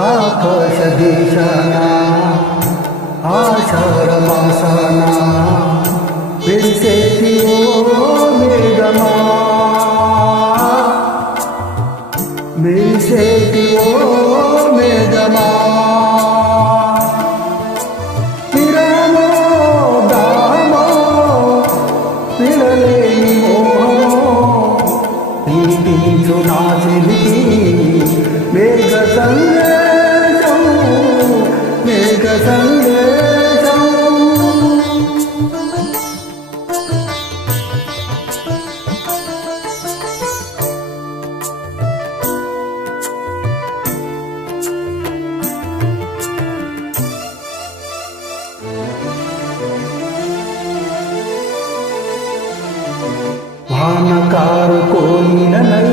ఆకాశ దేశాన ఆషాఢ మాసాన విరిసేటి ఓ మేఘమా విరిసేటి ఓ మేఘమా విరమో దామో విడలేని మోహమో పీడించు నా చెలికి మేఘ సందేశం మేఘ సందేశం వానకారు కోయిలనై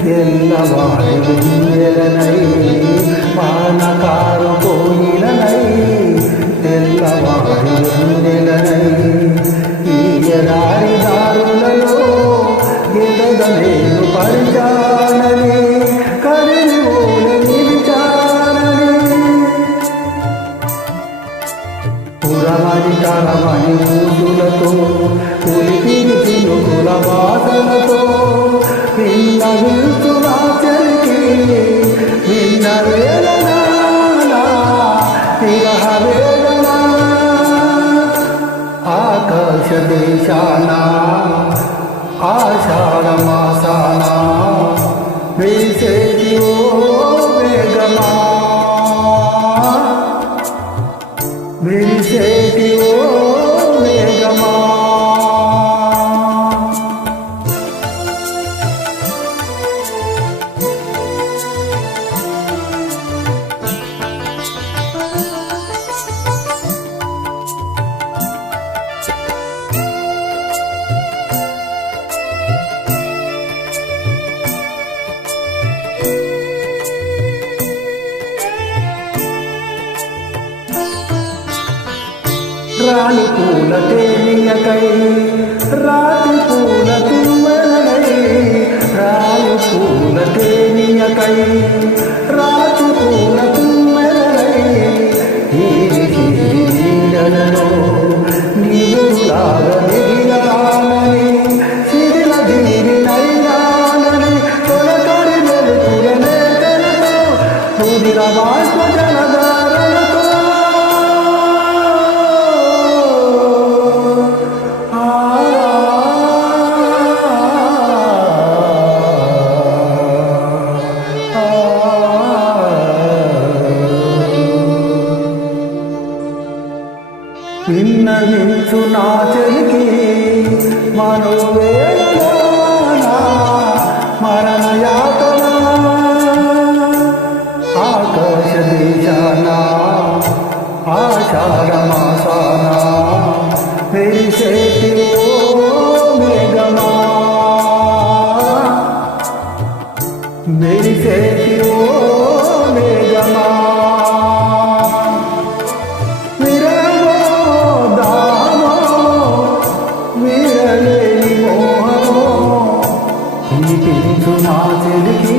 తెల్లవారి వెన్నెలనై వానకారు కోయిలనై తెల్లవారి వెన్నెలనై ఈ ఎడారి దారులలో ఎదగలేను పరిచానని కరిని ఓల నిలిచానని పురమని కరమని ఊసులతో పులిపిరి తినుకుల బాధలతో నిన్న వింటున్నా చెలికి నిన్న వేదన విరహ వేదన ఆకాశ దేశాన ఆషాఢ మాసాన వేసేటి ఓ మేఘమా విరిసేటి ఓ మేఘమా రాణి పూల తేలియకై రాతి పూల తుమ్మెదనై రాణి పూల తేలియకై రాతి పూల తుమ్మెదనై నీడలలో నీరులాగా దిగినానని సిరిల దిగినైనానని తొలకరి వెలుతుల నేతలతో తుదిల బాష్ప జలధారలతో విన్నవించు నా చెలికి మనోవేదన మరణ యాతన ఆకాశ దేశాన ఆషాఢ మాసాన విరిసేటి ఓ మేఘమా విరిసేటి ఓ మేఘమా నా చెలికి